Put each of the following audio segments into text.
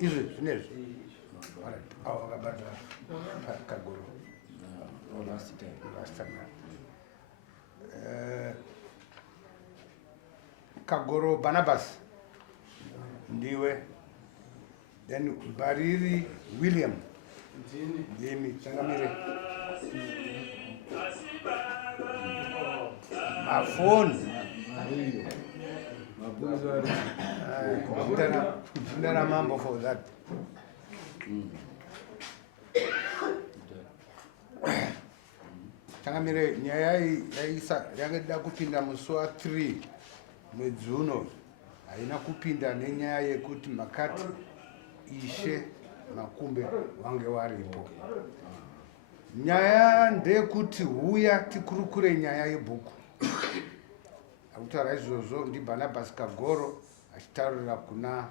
izvi zvinezvi wakabata Kagoro last time. Kagoro Barnabas ndiwe, then Bariri William ndimi Changamire. Mafoni Ndana mambo for that. Changamire nyaya yakada kupinda musi wa 3 mwedzi uno, haina kupinda nenyaya yekuti makati Ishe Makumbe wange waripo. Nyaya ndeyekuti huya tikurukure nyaya yebhuku. Akutaura izvozvo ndi Barnabas Kagoro achitaurira kuna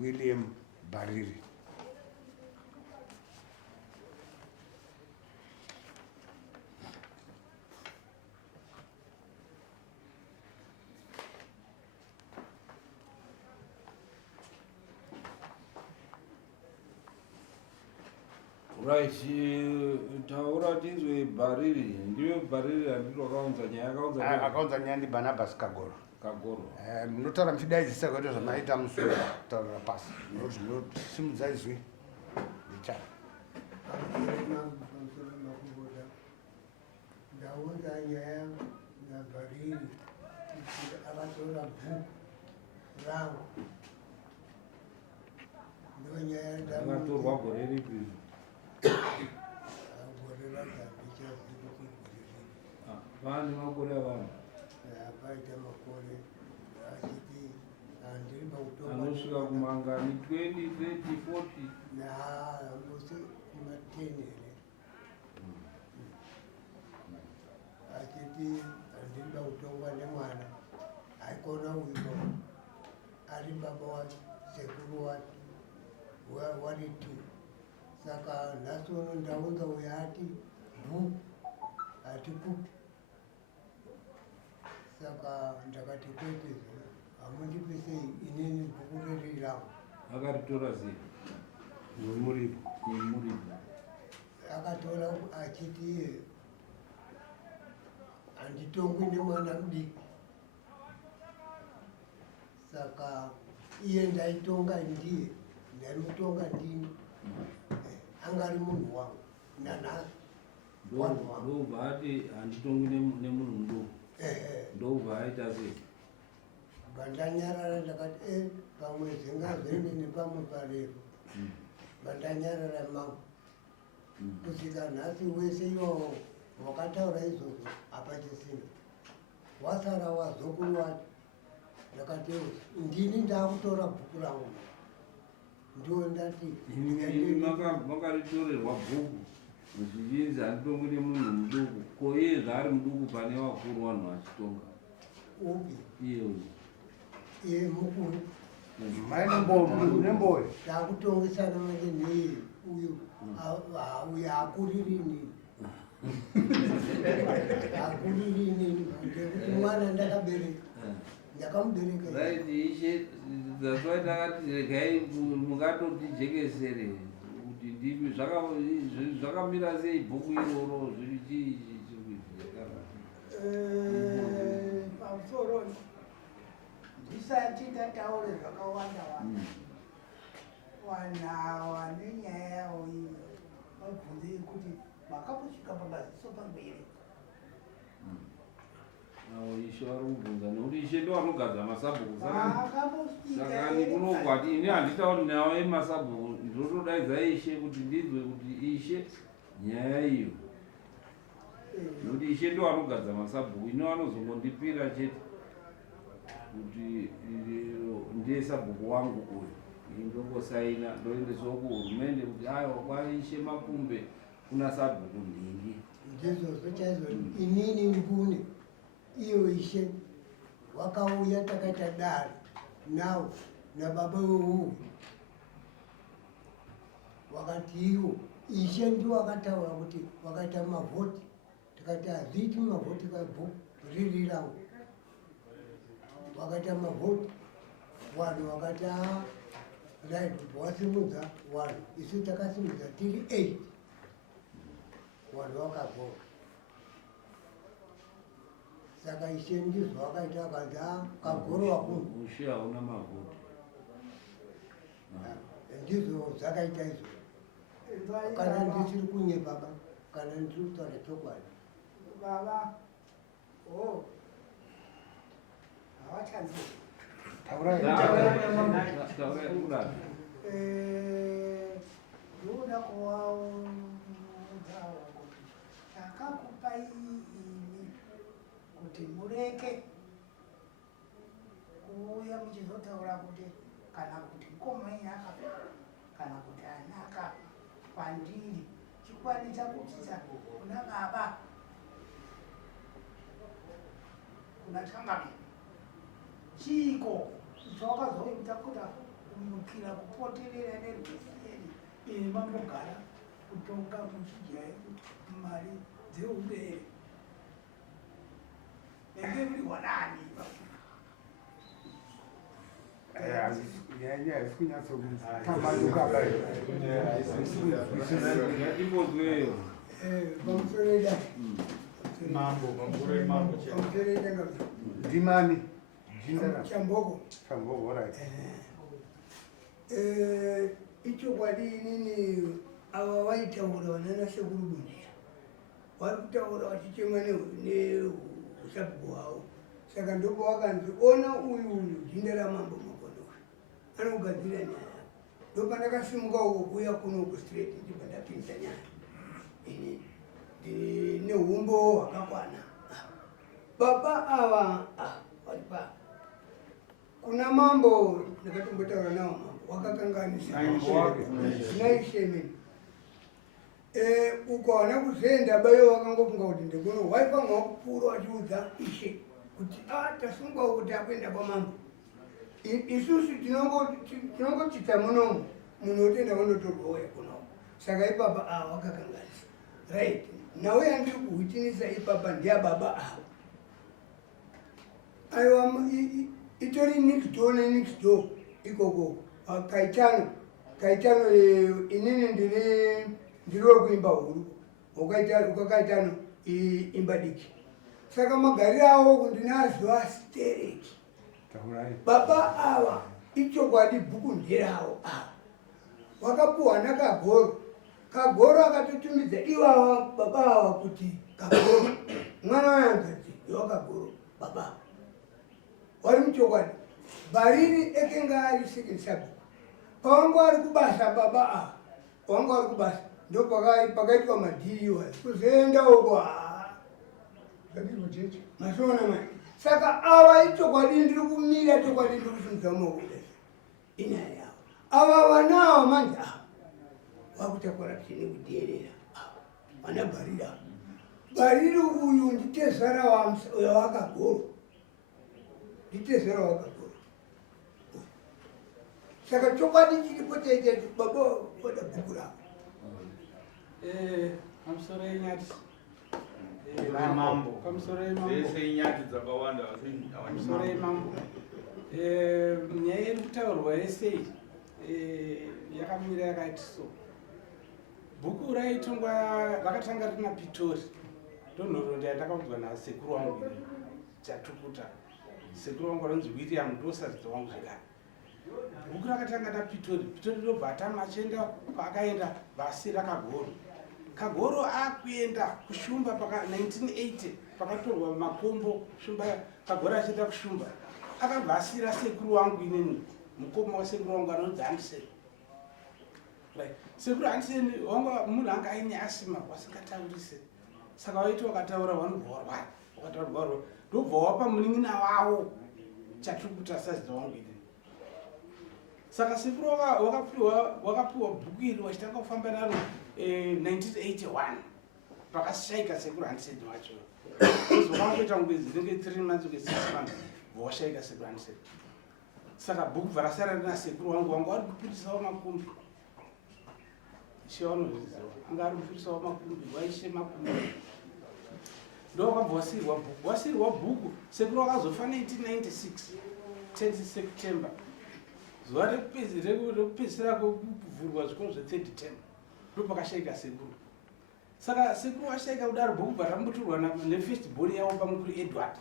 William Bariri. Right, taura tizwe Bariri, ndiwe Bariri andiro akaunza nyaya akaunza nyaya ndi Barnabas Kagoro. Munotaura muchidaidzisa kwaita zvamaita musoro kutaurira pasi. Simudza izwi ndichara. Ndaunza nyaya naBariri akatora bhuku rangu. Ndo nyaya akatorwa gore ripi? Vani makore avanhu apaita makore achiti handiri pautonga anosvika kumangani 20, 30, 40 musi ma10 here achiti handiri pautongwa nemwana aikona uyo ari baba wacho sekuru wacho wari 2. Saka nhasi uno ndaunza uyo ati bhuku hatiputi. Saka ndakati kwete hamundipe sei inini bhuku riri rangu. akaritora sei? Muripo. Akatora achiti handitongwi nemwana mudiki. Saka iye ndaitonga ndiye, ndaimutonga ndini. Angari munhu wangu nanhasi ndobva ati handitongwi nemunhu muduku. Ndobva aita sei? Bandanyarara ndakati pamwe zvingazoende nepamwe parefu. Bandanyarara mangu kusvika nhasi wese iwowo wakataura izvozvo hapachisina. Wasara wazukuru wacho ndakati ndini ndakutora bhuku rangu. Ndo ndati makaritorerwa bhuku zvichinzi handitongwi nemunhu muduku. Ko iye zvaari muduku pane vakuru vanhu vachitonga? upi iye mukuru nemboyo takutongesana manje neiye uyu hakuririni hakuririni ngekuti mwana ndakabereka ndakamubereka right. Ishe that's why takati regai mungatoti jekesere kuti ndipi zvakamira sei bhuku iroro zviri chii pamusoro ndisati ndataure zvakawanda wanhawa nenyaya yawo iyo vabvunzei kuti makambosvika pamaziso pamberi. Ishe vari kubvunza nekuti Ishe ndo anogadza masabhuku. Saka ni kunogwati ini handitauri nawo emasabhuku, ndotodaidza Ishe kuti ndinzwe kuti Ishe nyaya iyo, nekuti Ishe ndo anogadza masabhuku. Ino anozongondipira chete kuti ndiye sabhuku wangu uyu ndongosaina ndoendesawo kuhurumende kuti aiwa kwaIshe Makumbe kuna sabhuku ndingi. Ndizvozvo chaizvo inini ngune iyo Ishe wakauya takaita dare nawo nababa wewowo wakati iwo Ishe ndiwo wakataura kuti wakaita mavhoti, tikati hazviiti mavhoti kabhuku riri rangu. Wakaita mavhoti vanhu wakati right kuti wasimudza vanhu isu takasimudza tiri 8 vanhu vakagora saka ishe ndizvo vakaita akanzi kagoro vakunhu ushe hauna mavhoti ndizvo zvakaita izvo kana ndisiri kunye baba kana ndiri kutaura chokwadi baba havachanzi ndoda kuvaudzawo kuti takakupai ini kuti mureke kuuya muchizotaura kuti kana kuti mukomai akafa kana kuti ana akafa kwandiri chikwanisa kuchisa kuna baba kuna changamire chiko zvawakazoita kuti kumukira kupoterera nerweseri ini mambogara kutonga muchidya mari dzeubere nenge muri wanani nyaya isi kunyatsokutambadukabaiimbozweyo vamusoreda vamusoreda ndimani chamboko chamboko right ichokwadi inini ava vaitaura vanana sekuru bunjira vari kutaura vachichema neusabhuku hwavo saka ndopo vakanzi ona uyu dhinda ramambo makono anogadzira nyaya ndopa ndakasimuka uko kuuya kuno kustraight ndibva ndapinza nyaya ini nehumbo hwakakwana baba ava varipa kuna mambo ndakatombotaura navo mambo wakakanganisa naishemeni ukaona kuzenda bayo wakangofunga kuti ndikuno waipamwa kupuro wachiudza ishe kuti tasungawo kuti akuenda kwamambo isusu tinongochita munomu munhu otenda vandotorwauya kunoku saka ipapa wakakanganisa right nawe yandiri kuhwitinisa ipapa ndiyababa avo aiwa itori next door next door ikoko kaitano inini ndiri wekuimba huru ukakaitano imba diki saka magariro avo kundinaziva stereki baba ava ichokwadi bhuku nderavo ava wakapuhwa nakagoro kagoro akatotumidza ivava baba ava kuti kagoro mwana wayanzati iwakagoro baba wari muchokwadi bhariri ekenga ari second subject pawangu ari kubasa baba ava pawangu ari kubasa ndo pakaitwa madhiiwa kuzoenda uko zvadizvochecho masona mai saka ava ichokwadi ndiri kumira chokwadi ndiri kusimudza maokuda inyaya yavo ava vana ava manje ava vakutakura kuti nekudherera vana bhariri ava bhariri uyu nditezara wavakagoro nditezera wakagoro saka chokwadi chiripo chechecho baba wada bhuku ravo pamusoro yenyati pamusoro yemambo nyaya iri kutaurwa yesei yakamira yakaiti so bhuku raitongwa rakatanga rina pitori ndonhoroondo yandakaudzwa nasekuru wangu chatukuta sekuru wangu ranzi William ndosadzidza wangu zvekare bhuku rakatanga napitori pitori ndobva atama achienda kwaakaenda vasira kagoro akuenda kushumba paka 1980 pakatorwa makombo shumba kagoro achienda kushumba akabva asira sekuru wangu inini mukoma wasekuru wangu anonzi Anderson sekuru Anderson wanga munhu anga aine asima wasikataurise saka waiti wakataura vanobva warwara wakataurwa ndobva wapa munin'ina wavo chatukuta sadzidza wangu inini saka sekuru wakapiwa bhuku iri wachitanga kufamba naro 1981 pakashaika sekuru Anderson wacho zokangoita ngwedzi rinenge 3 months uke 6 months vawashaika sekuru Anderson saka bhuku bva rasara rina sekuru wangu ari kupindisawo makumbi ishe vanozviziva anga ari kupindisawo makumbi waishe makumbi ndo wakabva wasirwa bhuku sekuru wakazofa 1996 10 September zuva rekupedzisira kuvhurwa zvikoro zve3rd term ndopakashayika sekuru. Saka sekuru washayika kudaro bhuku bva rambotorwa nefirst born yavo pamukuru Edward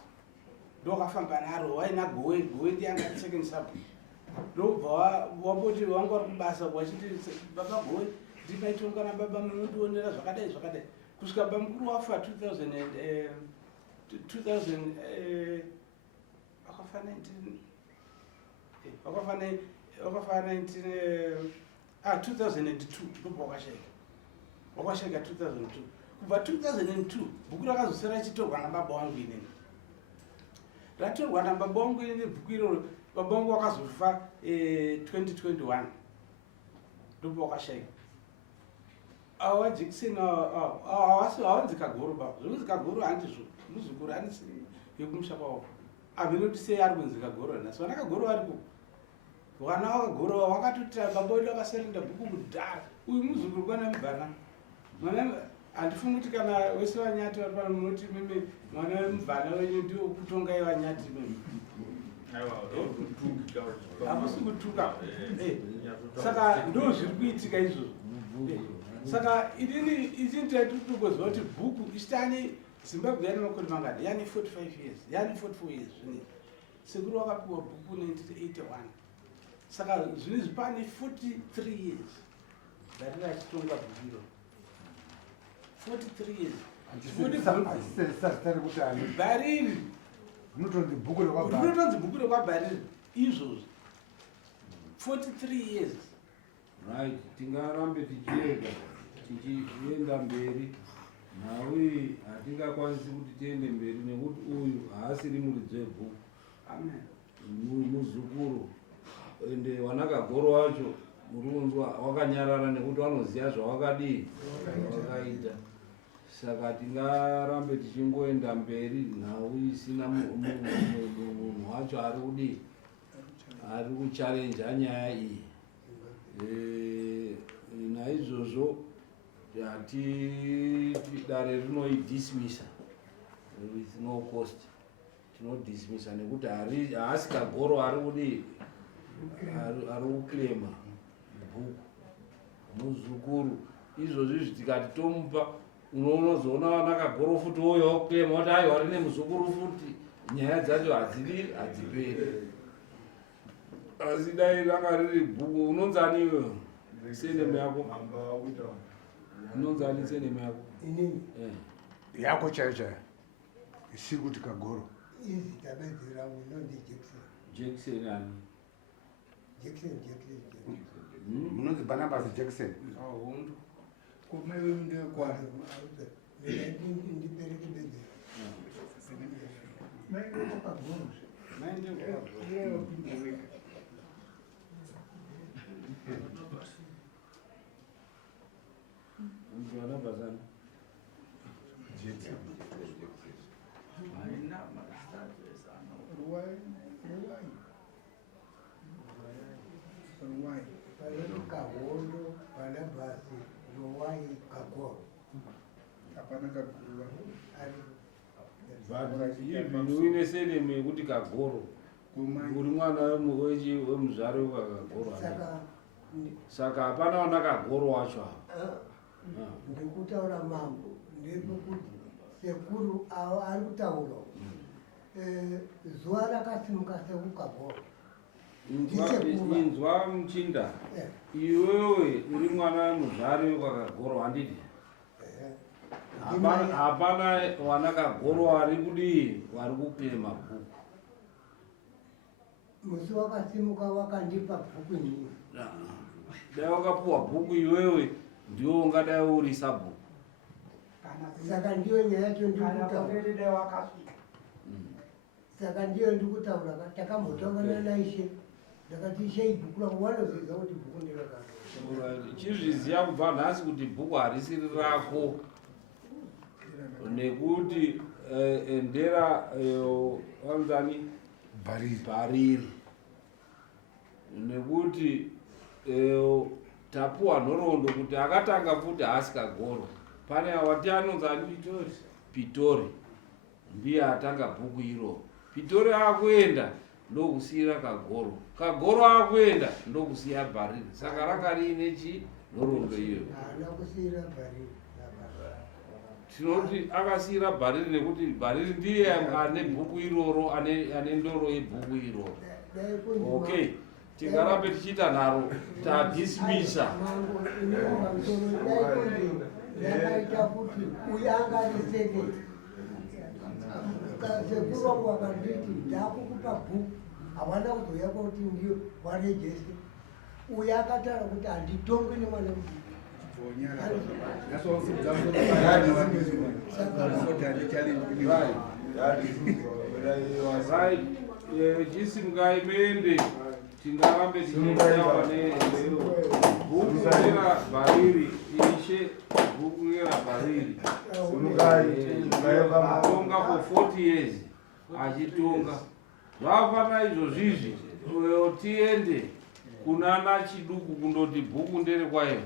ndokafamba naro waina gowe ndiyanga second sub ndobva wamboti wanga vari kubasa wachiti baba gowe ndimaitonga nababa munondionera zvakadai kusvika pamukuru wafa 2000 wakafa 2002 ndobva wakashayika 2002. Kubva 2002 bhuku rakazosara richitorwa nababa wangu inini, ratorwa nababa wangu inini bhuku iroro. Baba wangu wakazofa 2021 ndobva wakashayika. Awa Jackson hawanzi Kagoro baba, zvinonzi Kagoro handizvo, muzukuru handisi yekumusha kwavo. Havinoti sei ari kunzi Kagoro nhasi, vana Kagoro varipo. Vana vakagoro wakatoti baba wedu akaserenda bhuku kudhara, uyu muzukuru kwana mubvana. Mwana handifungi kuti kana wese Vanyati vari pano munoti mimi mwana wemubvana wenyu ndio kutongai Vanyati mimi. Hamusi kutuka. Saka ndo zviri kuitika izvozvo. Saka idini taitukukozwa kuti bhuku ichitani Zimbabwe yana makore mangani, yani 45 years, yani 44 years zvine. Sekuru wakapiwa bhuku 1981. Saka zvinezvi pane 43 years dharira achitonga bhuku iro. 43 years. Andisitari kuti ani Bhariri munotonzi bhuku rekwabhariri. munotonzi bhuku rekwabhariri izvozvo 43 years. Right, tingarambe tichienda tichienda mberi. Naui hatingakwanisi kuti tiende mberi nekuti uyu haasiri muridzi webhuku. Amen. Muzukuru ende wanakagoro wacho murunzwa wakanyarara nekuti wanoziva zvawakaita. Saka tingarambe tichingoenda mberi nhau isina munhu wacho ari kuchallenge nyaya iyi. Naizvozvo dare rinoidismisa with no cost. Tinodismisa nekuti haasi Kagoro ari kuklema bhuku muzukuru. Izvozvi tikati tomupa unozoona vana Kagoro futi uyo wakuklema kuti aiwa rine muzukuru futi, nyaya dzacho hadziperi. Asi dai ranga riri bhuku unonzani iwe senemu yako? Unonzani senemu yako? Inini Yako chaiyo isiri kuti Kagoro. izita bedzi rangu inonzi Jackson ani? Jackson. Munonzi Barnabas Jackson. Hundu. Kumewe ndekwa ndipereke bedzi. Maiko Kagoro. Barnabas Jackson. Ruwai. Paleno Kahondo, Barnabas, Ruwai, Kagoro. Hapana Kagoro. uine senemu yekuti Kagoro uri mwana wemuzvare wekagoro. Saka hapana wana Kagoro wacho apa. Ndikutaura mambo ndepekuti sekuru avo ari kutaura zuva rakasimuka sekukagoro. Inzwa muchinda, iwewe uri mwana wemuzvare wekagoro handiti? Hapana wana Kagoro vari kudii vari kuklema bhuku. Musi wakasimuka wakandipa bhuku inini. Dai wakapuwa bhuku iwewe ndiwo ungadai uri sabhuku. Saka ndiyo nyaya yacho ndikutaura. Saka ndiyo ndikutaura takambotongana naishe ndakati ishe ibhuku rangu wanoziva kuti bhuku nderakagoro. Chizviziva kubva nhasi kuti bhuku harisiri rako nekuti endera wanzani Bhariri nekuti tapuwa nhoroondo kuti akatanga futi haasi Kagoro. Pane wati anonzani Pitori ndiye atanga bhuku iro. Pitori akuenda ndokusiyira Kagoro. Kagoro akuenda ndokusiya Bhariri. Saka ranga riine chinhoroondo iyoyo. Tinoti akasiyira Bhariri nekuti Bhariri ndiye ane bhuku iroro, ane ndoro yebhuku iroro. Okay, tingarambe tichiita naro tadismisa. Yakaita kuti uyanga riseke sekuru wangu wakanditi ndakukupa bhuku hawana kuzoya kuti ndio warejeste uya akataura kuti handitongwi nemwana chisimgaimende tingarambe tichiitawa bhuku rera Bhariri ishe bhuku rera Bhariri atonga for 40 years achitonga. Zvafana izvozvizvi tiende kunana chiduku kundoti bhuku ndere kwayo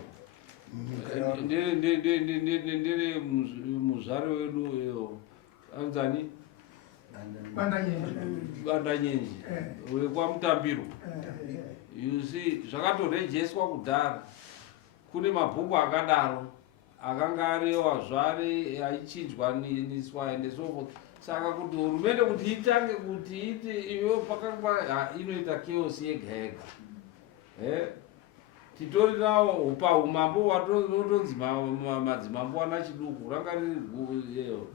ndere muzvare wedu anzani Bandanyenji wekwamutambiro. You see, zvakatorejestwa kudhara. Kune mabhuku akadaro akanga ariwa zvare aichinjwa niswa and so forth. Saka kuti hurumende kuti itange kuti iti iyo pakanga inoita chaos yega yega. Titori nawo upahumambo watotonzi madzimambo ana chiduku ranga riri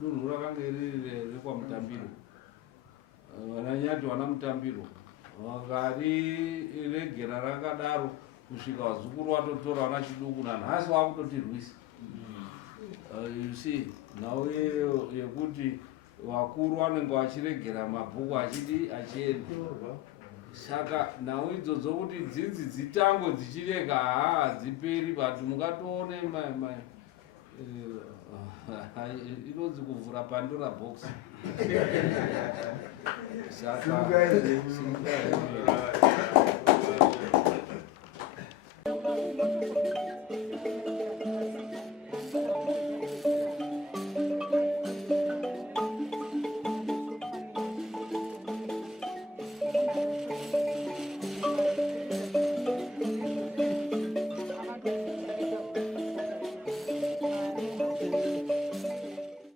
dunhu rakanga riri rekwamutambiro. Vananyati wana mutambiro vakariregera rakadaro kusvika vazukuru vatotora vana chiduku nanhasi vakutotirwisa. You see, nhau yekuti vakuru vanenge vachiregera mabhuku achienda. Saka nhau idzodzo kuti dzidzi dzitangwe dzichirega hadziperi but mungatoone inonzi kuvhura Pandora box. Saka